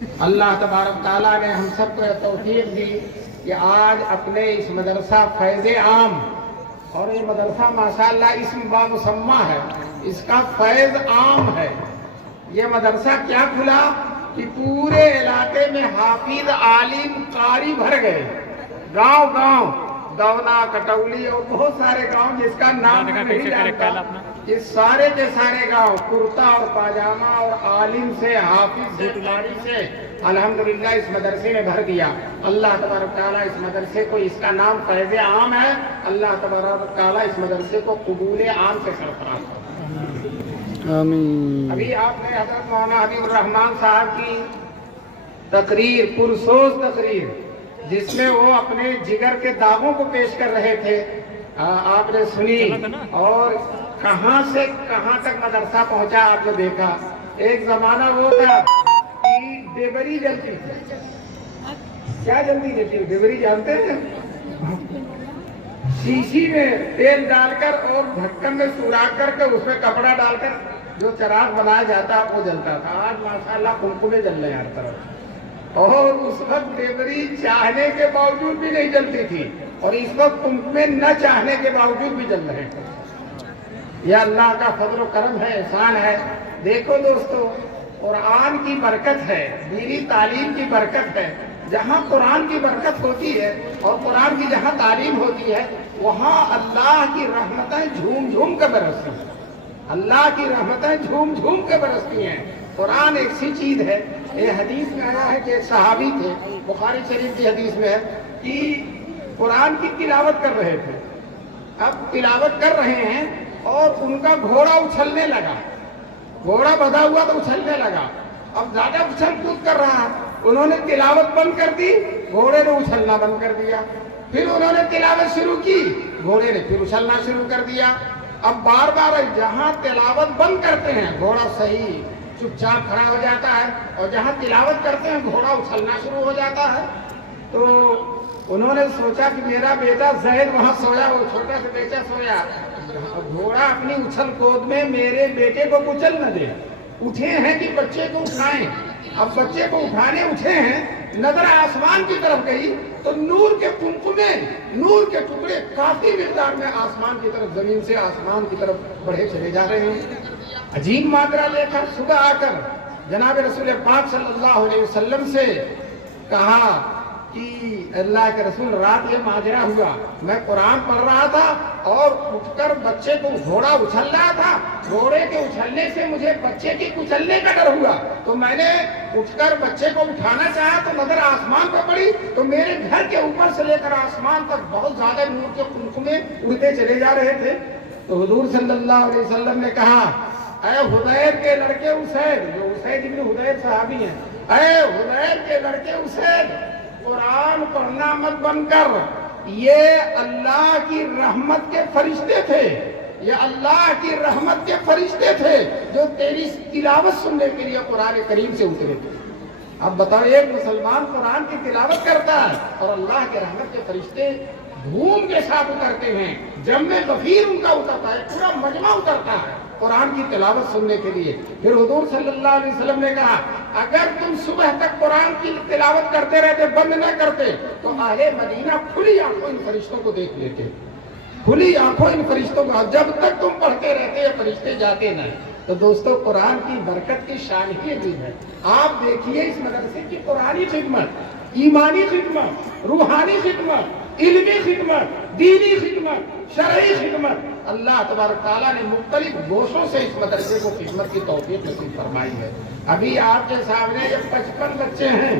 اللہ تبارک تعالیٰ نے ہم سب کو توفیق دی کہ آج اپنے اس مدرسہ فیض عام، اور یہ مدرسہ ماشاءاللہ اسم بامسمہ ہے، اس کا فیض عام ہے۔ یہ مدرسہ کیا کھلا کہ پورے علاقے میں حافظ، عالم، قاری بھر گئے، گاؤں گاؤں، دونا، کٹولی اور بہت سارے گاؤں جس کا نام نہیں جانتا، اس سارے کے سارے گاؤں کرتا اور پاجامہ اور عالم سے، حافظ سے، قاری سے الحمدللہ اس مدرسے نے بھر دیا۔ اللہ تبارک تعالیٰ اس مدرسے کو، اس کا نام فیض عام ہے، اللہ تبارک تعالیٰ اس مدرسے کو قبول عام سے سرفراز کرے۔ آمین۔ ابھی آپ نے حضرت مولانا حبیب الرحمان صاحب کی تقریر، پرسوز تقریر، جس میں وہ اپنے جگر کے داغوں کو پیش کر رہے تھے، آپ نے سنی، اور کہاں سے کہاں تک مدرسہ پہنچا آپ نے دیکھا۔ ایک زمانہ وہ تھا کہ ڈیبری جلتی تھی۔ کیا جلتی تھی ڈیبری جانتے ہیں؟ شیشی میں تیل ڈال کر اور ڈھکن میں سوراخ کر کے اس میں کپڑا ڈال کر جو چراغ بنایا جاتا وہ جلتا تھا۔ آج ماشاءاللہ قمقمے جل رہے ہیں ہر طرف، اور اس وقت ڈیبری چاہنے کے باوجود بھی نہیں جلتی تھی، اور اس وقت قمقمے نہ چاہنے کے باوجود بھی جل رہے ہیں۔ یہ اللہ کا فضل و کرم ہے، احسان ہے۔ دیکھو دوستو، قرآن کی برکت ہے، دینی تعلیم کی برکت ہے۔ جہاں قرآن کی برکت ہوتی ہے اور قرآن کی جہاں تعلیم ہوتی ہے، وہاں اللہ کی رحمتیں جھوم جھوم کے برستی ہیں۔ اللہ کی رحمتیں جھوم جھوم کے برستی ہیں۔ قرآن ایک سی چیز ہے، یہ حدیث میں آیا ہے کہ ایک صحابی تھے، بخاری شریف کی حدیث میں ہے کہ قرآن کی تلاوت کر رہے تھے۔ اب تلاوت کر رہے ہیں اور ان کا گھوڑا اچھلنے لگا، گھوڑا بندھا ہوا تو اچھلنے لگا، اب زیادہ اچھل کود کر رہا، انہوں نے تلاوت بند کر دی، گھوڑے نے اچھلنا بند کر دیا۔ پھر انہوں نے تلاوت شروع کی، گھوڑے نے پھر اچھلنا شروع کر دیا۔ اب بار بار جہاں تلاوت بند کرتے ہیں گھوڑا صحیح چپ چاپ کھڑا ہو جاتا ہے، اور جہاں تلاوت کرتے ہیں گھوڑا اچھلنا شروع ہو جاتا ہے۔ تو انہوں نے سوچا کہ میرا بیٹا زید وہاں سویا، وہ چھوٹا سا بیٹا سویا، گھوڑا اپنی اچھل کود میں میرے بیٹے کو کچل نہ دے۔ اٹھے ہیں کہ بچے کو اٹھائیں، اب بچے کو اٹھانے اٹھے ہیں، نظر آسمان کی طرف گئی تو نور کے قمقمے، نور کے ٹکڑے کافی مقدار میں آسمان کی طرف، زمین سے آسمان کی طرف بڑھے چلے جا رہے ہیں۔ عجیب ماجرا لے کر صبح آ کر جناب رسول پاک صلی اللہ علیہ وسلم سے کہا کہ اللہ کے رسول، رات یہ ماجرا ہوا، میں قرآن پڑھ رہا تھا اور اٹھ کر بچے کو، گھوڑا اچھل رہا تھا، گھوڑے کے اچھلنے سے مجھے بچے کے کچلنے کا ڈر ہوا، تو میں نے اٹھ کر بچے کو اٹھانا چاہا تو نظر آسمان پر پڑی، تو میرے گھر کے اوپر سے لے کر آسمان تک بہت زیادہ نور کے قمقمے اڑتے چلے جا رہے تھے۔ تو حضور صلی اللہ علیہ وسلم نے کہا، اے حذیر کے لڑکے اسید، جو اسید ابن حذیر صحابی ہیں، اے حذیر کے لڑکے اسید، قرآن پڑھنا مت بند کر، یہ اللہ کی رحمت کے فرشتے تھے، یہ اللہ کی رحمت کے فرشتے تھے جو تیری تلاوت سننے کے لیے قرآن کریم سے اترے تھے۔ اب بتاؤ، ایک مسلمان قرآن کی تلاوت کرتا ہے اور اللہ کے رحمت کے فرشتے دھوم کے ساتھ اترتے ہیں، جم غفیر ان کا اترتا ہے، پورا مجمع اترتا ہے قرآن کی تلاوت سننے کے لیے۔ پھر حضور صلی اللہ علیہ وسلم نے کہا، اگر تم صبح تک قرآن کی تلاوت کرتے رہتے، بند نہ کرتے، تو اہل مدینہ کھلی آنکھوں ان فرشتوں کو دیکھ لیتے، کھلی آنکھوں ان فرشتوں کو، جب تک تم پڑھتے رہتے یہ فرشتے جاتے نہیں۔ تو دوستو، قرآن کی برکت کی شان ہی عظیم ہے۔ آپ دیکھیے اس مدرسے کی قرآنی خدمت، ایمانی خدمت، روحانی خدمت، علمی خدمت، دینی خدمت، شرعی خدمت، اللہ تبارک تعالیٰ نے مختلف گوشوں سے اس مدرسے کو خدمت کی توفیق نصیب فرمائی ہے۔ ابھی آپ کے سامنے یہ 55 بچے ہیں،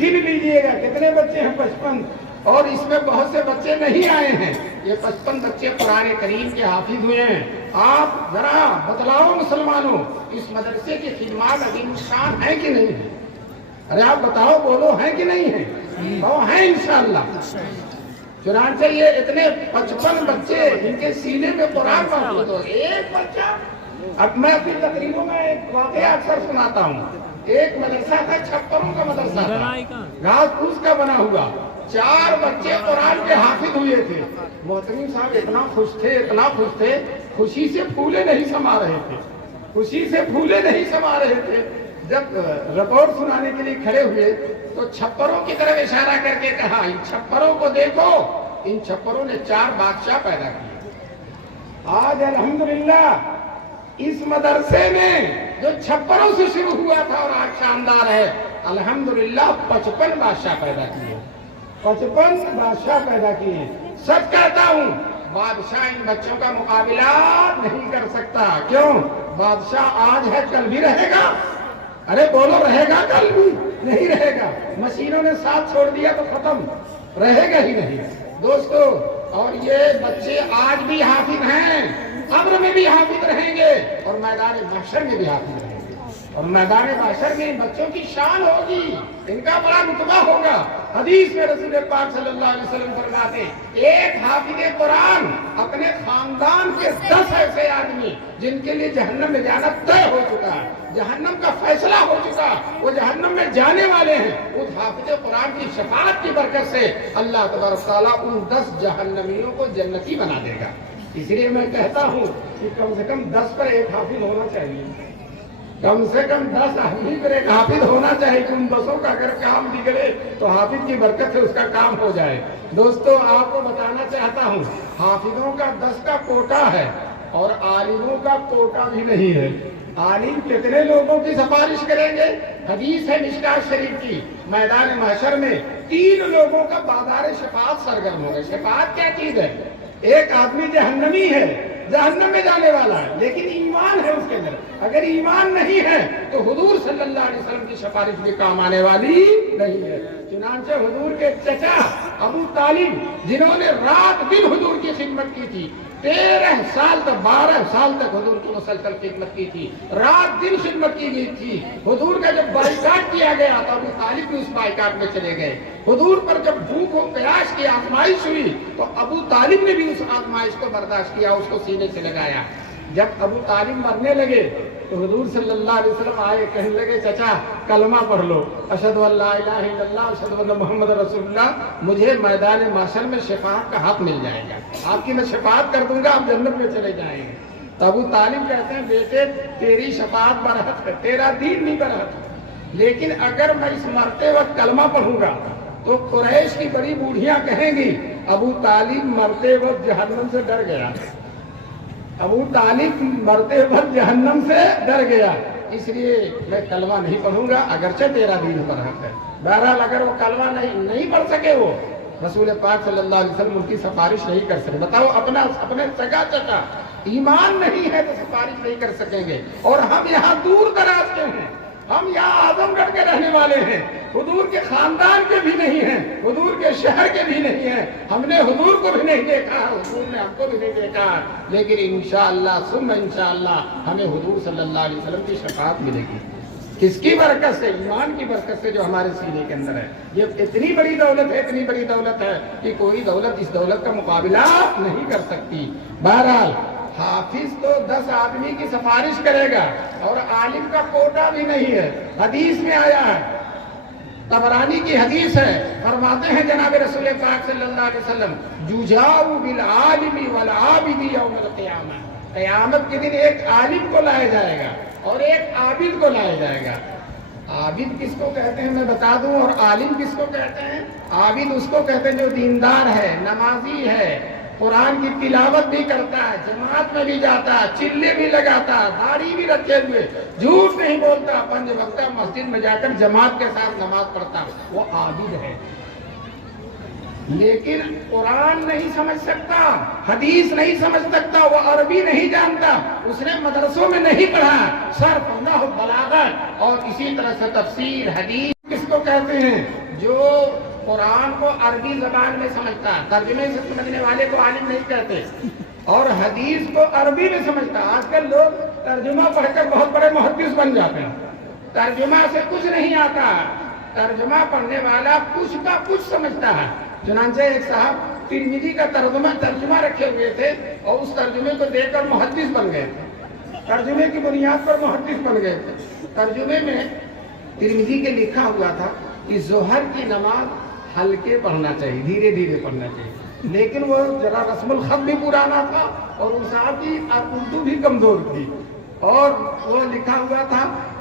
گن لیجئے گا کتنے بچے ہیں، 55، اور اس میں بہت سے بچے نہیں آئے ہیں۔ یہ 55 بچے قرآن کریم کے حافظ ہوئے ہیں۔ آپ ذرا بتلاؤ مسلمانوں، اس مدرسے کی خدمات عظیم شان ہے کہ نہیں ہے؟ ارے آپ بتاؤ، بولو ہیں کہ نہیں ہیں؟ وہ ہیں انشاءاللہ۔ چنانچہ یہ اتنے 55 بچے جن کے سینے میں قرآن محفوظ ہو، ایک بچہ، اب میں اپنی تقریروں میں ایک واقعہ اکثر سناتا ہوں، ایک مدرسہ تھا، چھپروں کا مدرسہ تھا، گھاس پھوس کا بنا ہوا، 4 بچے قرآن کے حافظ ہوئے تھے۔ محترم صاحب اتنا خوش تھے، اتنا خوش تھے، خوشی سے پھولے نہیں سما رہے تھے، خوشی سے پھولے نہیں سما رہے تھے۔ جب رپورٹ سنانے کے لیے کھڑے ہوئے تو چھپروں کی طرف اشارہ کر کے کہا ان چھپروں کو دیکھو، ان چھپروں نے 4 بادشاہ پیدا کیے۔ آج الحمدللہ اس مدرسے میں جو چھپروں سے شروع ہوا تھا اور آج شاندار ہے، الحمدللہ 55 بادشاہ پیدا کیے، 55 بادشاہ پیدا کیے۔ سچ کہتا ہوں بادشاہ ان بچوں کا مقابلہ نہیں کر سکتا۔ کیوں؟ بادشاہ آج ہے کل بھی رہے گا، ارے بولو رہے گا کل بھی نہیں رہے گا، مشینوں نے ساتھ چھوڑ دیا تو ختم، رہے گا ہی نہیں دوستو۔ اور یہ بچے آج بھی حافظ ہیں، قبر میں بھی حافظ رہیں گے اور میدان محشر میں بھی حافظ رہیں گے، اور میدان محشر میں ان بچوں کی شان ہوگی، ان کا بڑا رتبہ ہوگا۔ حدیث میں رسول پاک صلی اللہ علیہ وسلم فرماتے ہیں ایک حافظ قرآن اپنے خاندان کے 10 ایسے آدمی جن کے لیے جہنم میں جانا طے ہو چکا ہے، جہنم کا فیصلہ ہو چکا، وہ جہنم میں جانے والے ہیں، اس حافظ قرآن کی شفاعت کی برکت سے اللہ تبارک تعالیٰ ان 10 جہنمیوں کو جنتی بنا دے گا۔ اس لیے میں کہتا ہوں کہ کم سے کم 10 پر ایک حافظ ہونا چاہیے، کم سے کم 10 آدمی پر ایک حافظ ہونا چاہیے کہ ان 10 کا اگر کام بگڑے تو حافظ کی برکت سے اس کا کام ہو جائے۔ دوستو آپ کو بتانا چاہتا ہوں حافظوں کا 10 کا کوٹا ہے اور عالموں کا کوٹا بھی نہیں ہے۔ عالم کتنے لوگوں کی سفارش کریں گے؟ حدیث ہے مشکات شریف کی، میدان محشر میں 3 لوگوں کا بازار شفاعت سرگرم ہوگا۔ شفاعت کیا چیز ہے؟ ایک آدمی جہنمی ہے، جہنم میں جانے والا ہے، لیکن ایمان ہے اس کے اندر، اگر ایمان نہیں ہے تو حضور صلی اللہ علیہ وسلم کی سفارش بھی کام آنے والی نہیں ہے۔ چنانچہ حضور کے چچا ابو طالب جنہوں نے رات دن حضور کی خدمت کی تھی، 13 سال تک 12 سال تک حضور کی مسلسل خدمت کی تھی، رات دن خدمت کی گئی تھی۔ حضور کا جب بائیکاٹ کیا گیا تو ابو طالب بھی اس بائیکاٹ میں چلے گئے۔ حضور پر جب بھوک و پیاس کی آزمائش ہوئی تو ابو طالب نے بھی اس آزمائش کو برداشت کیا، اس کو سینے سے لگایا۔ جب ابو طالب مرنے لگے تو حضور صلی اللہ علیہ وسلم آئے، کہنے لگے چچا کلمہ پڑھ لو، اشہد ان لا الہ الا اللہ اشہد ان محمد رسول اللہ، مجھے میدان محشر میں شفاعت کا حق مل جائے گا، آپ کی میں شفاعت کر دوں گا، آپ جنت میں چلے جائیں گے۔ تو ابو طالب کہتے ہیں بیٹے تیری شفاعت برحق ہے، تیرا دین نہیں برحق ہے، لیکن اگر میں اس مرتے وقت کلمہ پڑھوں گا تو قریش کی بڑی بوڑھیاں کہیں گی ابو طالب مرتے وقت جہنم سے ڈر گیا، ابو طالب مرتے وقت جہنم سے ڈر گیا، اس لیے میں کلمہ نہیں پڑھوں گا اگرچہ تیرا دین برحق ہے۔ بہرحال اگر وہ کلمہ نہیں پڑھ سکے، وہ رسول پاک صلی اللہ علیہ وسلم ان کی سفارش نہیں کر سکے۔ بتاؤ اپنے سگا چچا ایمان نہیں ہے تو سفارش نہیں کر سکیں گے، اور ہم یہاں دور دراز کے ہیں، ہم یہاں اعظم گڑھ کے رہنے والے ہیں، حضور کے خاندان کے بھی نہیں ہیں، حضور کے شہر کے بھی نہیں ہیں، ہم نے حضور کو بھی نہیں دیکھا، حضور نے ہم کو بھی نہیں دیکھا، لیکن انشاءاللہ ثم انشاءاللہ ہمیں حضور صلی اللہ علیہ وسلم کی شفاعت ملے گی۔ کس کی برکت سے؟ ایمان کی برکت سے جو ہمارے سینے کے اندر ہے۔ یہ اتنی بڑی دولت ہے، اتنی بڑی دولت ہے کہ کوئی دولت اس دولت کا مقابلہ نہیں کر سکتی۔ بہرحال حافظ تو 10 آدمی کی سفارش کرے گا اور عالم کا کوٹا بھی نہیں ہے۔ حدیث میں آیا ہے، طبرانی کی حدیث ہے، فرماتے ہیں جناب رسول پاک صلی اللہ علیہ وسلم یجاء بالعالم والعابد یوم القیامہ، قیامت کے دن ایک عالم کو لایا جائے گا اور ایک عابد کو لایا جائے گا۔ عابد کس کو کہتے ہیں میں بتا دوں، اور عالم کس کو کہتے ہیں؟ عابد اس کو کہتے ہیں جو دیندار ہے، نمازی ہے، قرآن کی تلاوت بھی کرتا ہے، جماعت میں بھی جاتا ہے، چلے بھی لگاتا ہے، داڑھی بھی رکھے ہوئے، جھوٹ نہیں بولتا، 5 وقتہ مسجد میں جا کر جماعت کے ساتھ نماز پڑھتا، وہ عابد ہے۔ لیکن قرآن نہیں سمجھ سکتا، حدیث نہیں سمجھ سکتا، وہ عربی نہیں جانتا، اس نے مدرسوں میں نہیں پڑھا، صرف نحو بلاغت اور اسی طرح سے تفسیر حدیث کس کو کہتے ہیں؟ جو قرآن کو عربی زبان میں سمجھتا، ترجمے سے سمجھنے والے کو عالم نہیں کہتے، اور حدیث کو عربی میں سمجھتا۔ آج کل لوگ ترجمہ پڑھ کر بہت بڑے محدث بن جاتے ہیں، ترجمہ سے کچھ نہیں آتا، ترجمہ پڑھنے والا کچھ کا کچھ سمجھتا ہے۔ چنانچہ ایک صاحب ترمذی کا ترجمہ رکھے ہوئے تھے اور اس ترجمے کو دیکھ کر محدث بن گئے تھے، ترجمے کی بنیاد پر محدث بن گئے تھے۔ ترجمے میں ترمذی کے لکھا ہوا تھا کہ ظہر کی نماز ہلکے پڑھنا چاہیے، دھیرے دھیرے پڑھنا چاہیے، لیکن وہ ذرا رسم الخط بھی پرانا تھا اور اس صاحب کی اردو بھی کمزور تھی، اور وہ لکھا ہوا تھا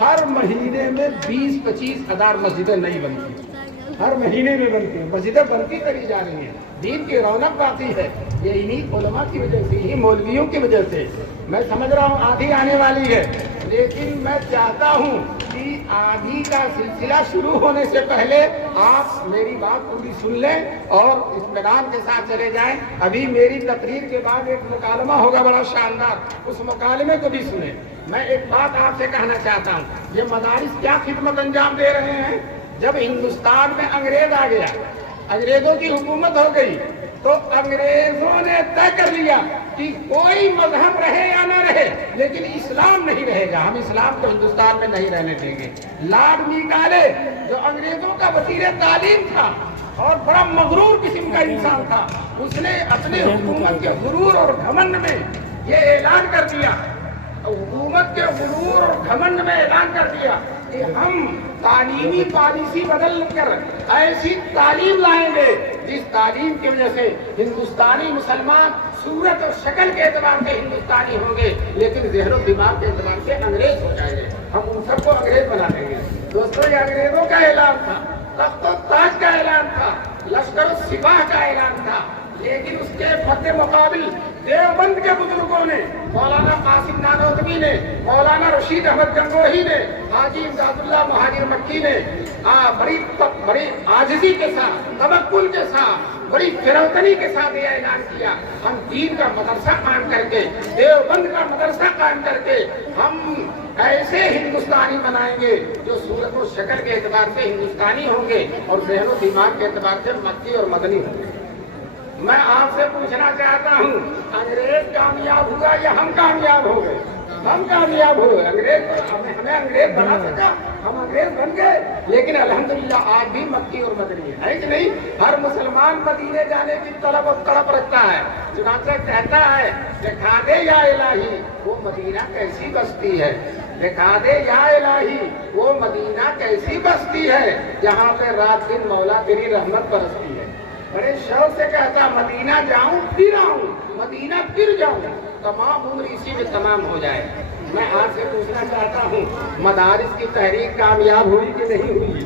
ہر مہینے میں 20-25 ہزار مسجدیں نئی بنتی ہیں، ہر مہینے میں بنتی ہیں، مسجدیں بنتی کری جا رہی ہیں، دین کی رونق پاتی ہے، یہ انہیں علماء کی وجہ سے، انہیں مولویوں کی وجہ سے۔ میں سمجھ رہا ہوں آدھی آنے والی ہے، لیکن میں چاہتا ہوں کہ آدھی کا سلسلہ شروع ہونے سے پہلے آپ میری بات پوری سن لیں اور اطمینان کے ساتھ چلے جائیں۔ ابھی میری تقریر کے بعد ایک مکالمہ ہوگا بڑا شاندار، اس مکالمے کو بھی سنیں۔ میں ایک بات آپ سے کہنا چاہتا ہوں، یہ مدارس کیا خدمت انجام دے رہے ہیں؟ جب ہندوستان میں انگریز آ گیا، انگریزوں کی حکومت ہو گئی، تو انگریزوں نے طے کر لیا کہ کوئی مذہب رہے یا نہ رہے لیکن اسلام نہیں رہے گا، ہم اسلام کو ہندوستان میں نہیں رہنے دیں گے۔ لارڈ میکالے جو انگریزوں کا وزیر تعلیم تھا اور بڑا مغرور قسم کا انسان تھا، اس نے اپنے حکومت کے غرور اور گھمنڈ میں یہ اعلان کر دیا، حکومت کے غرور اور گھمنڈ میں اعلان کر دیا کہ ہم تعلیمی پالیسی بدل کر ایسی تعلیم لائیں گے جس تعلیم کی وجہ سے ہندوستانی مسلمان صورت اور شکل کے اعتبار سے ہندوستانی ہوں گے لیکن ذہن و دماغ کے اعتبار سے انگریز ہو جائیں گے، ہم ان سب کو انگریز بنا دیں گے۔ دوستوں، یہ انگریزوں کا اعلان تھا، تخت و تاج کا اعلان تھا، لشکر و سپاہ کا اعلان تھا، لیکن اس کے مد مقابل دیوبند کے بزرگوں نے، مولانا قاسم نانوتوی نے، مولانا رشید احمد گنگوہی نے، حاجی امداد اللہ مہاجر مکی نے بڑی عاجزی کے ساتھ، توکل کے ساتھ، بڑی فروتنی کے ساتھ یہ اعلان کیا، ہم دین کا مدرسہ قائم کر کے، دیوبند کا مدرسہ قائم کر کے ہم ایسے ہندوستانی بنائیں گے جو صورت و شکل کے اعتبار سے ہندوستانی ہوں گے اور ذہن و دماغ کے اعتبار سے مکی اور مدنی ہوں گے۔ میں آپ سے پوچھنا چاہتا ہوں، انگریز کامیاب ہوا یا ہم کامیاب ہو گئے؟ ہم کامیاب ہوئے، انگریز ہمیں انگریز بنا سکا، ہم انگریز بن گئے، لیکن الحمدللہ آج بھی مکی اور مدنی ہے کہ نہیں؟ ہر مسلمان مدینے جانے کی طلب اور تڑپ رکھتا ہے، چنانچہ کہتا ہے دکھا دے یا الہی وہ مدینہ کیسی بستی ہے، دکھا دے یا الہی وہ مدینہ کیسی بستی ہے جہاں پہ رات دن مولا تیری رحمت برستی ہے۔ بڑے شوق سے کہتا مدینہ جاؤں پھر آؤں، مدینہ پھر جاؤں، تمام عمر اسی میں تمام ہو جائے۔ میں آپ سے پوچھنا چاہتا ہوں، مدارس کی تحریک کامیاب ہوئی کہ نہیں ہوئی؟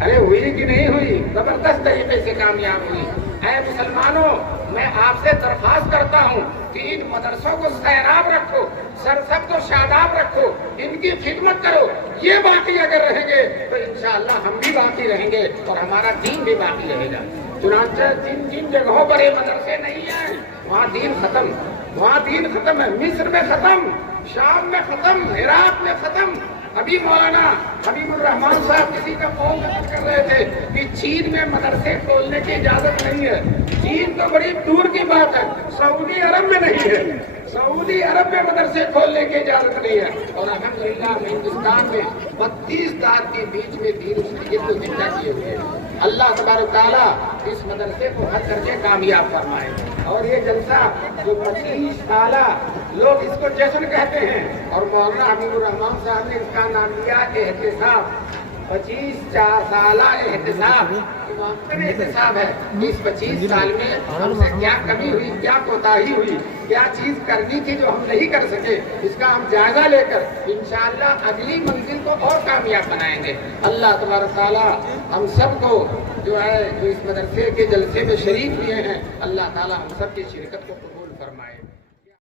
ارے ہوئی کہ نہیں ہوئی؟ زبردست طریقے سے کامیاب ہوئی۔ اے مسلمانوں، میں آپ سے درخواست کرتا ہوں کہ ان مدرسوں کو سیراب رکھو، سرسبز و شاداب رکھو، ان کی خدمت کرو، یہ باقی اگر رہیں گے تو انشاءاللہ ہم بھی باقی رہیں گے اور ہمارا دین بھی باقی رہے گا۔ چنانچہ جن جن جگہوں پر یہ مدرسے نہیں ہیں وہاں دین ختم، وہاں دین ختم ہے، مصر میں ختم، شام میں ختم، عراق میں ختم۔ ابھی مولانا حبیب الرحمان صاحب کسی کا قول نقل کر رہے تھے کہ چین میں مدرسے کھولنے کی اجازت نہیں ہے، چین تو بڑی دور کی بات ہے، سعودی عرب میں نہیں ہے، سعودی عرب میں مدرسے کھولنے کی اجازت نہیں ہے، اور الحمدللہ ہندوستان میں 32 دار کے بیچ میں دین کو زندہ کیے ہوئے ہیں۔ اللہ تبارک تعالیٰ اس مدرسے کو ہر کر کے کامیاب فرمائے، اور یہ جلسہ جو 25 سالہ لوگ اس کو جشن کہتے ہیں، اور مولانا حبیب الرحمان صاحب نے اس کا نام دیا احتساب، 25 سالہ احتساب، احتساب ہے۔ اس 25 سال میں ہم سے کیا کمی ہوئی، کیا کوتاہی ہوئی، کیا چیز کرنی تھی جو ہم نہیں کر سکے، اس کا ہم جائزہ لے کر انشاءاللہ اگلی منزل کو اور کامیاب بنائیں گے۔ اللہ تبارک تعالیٰ ہم سب کو جو ہے جو اس مدرسے کے جلسے میں شریک ہوئے ہیں، اللہ تعالیٰ ہم سب کی شرکت کو قبول فرمائے۔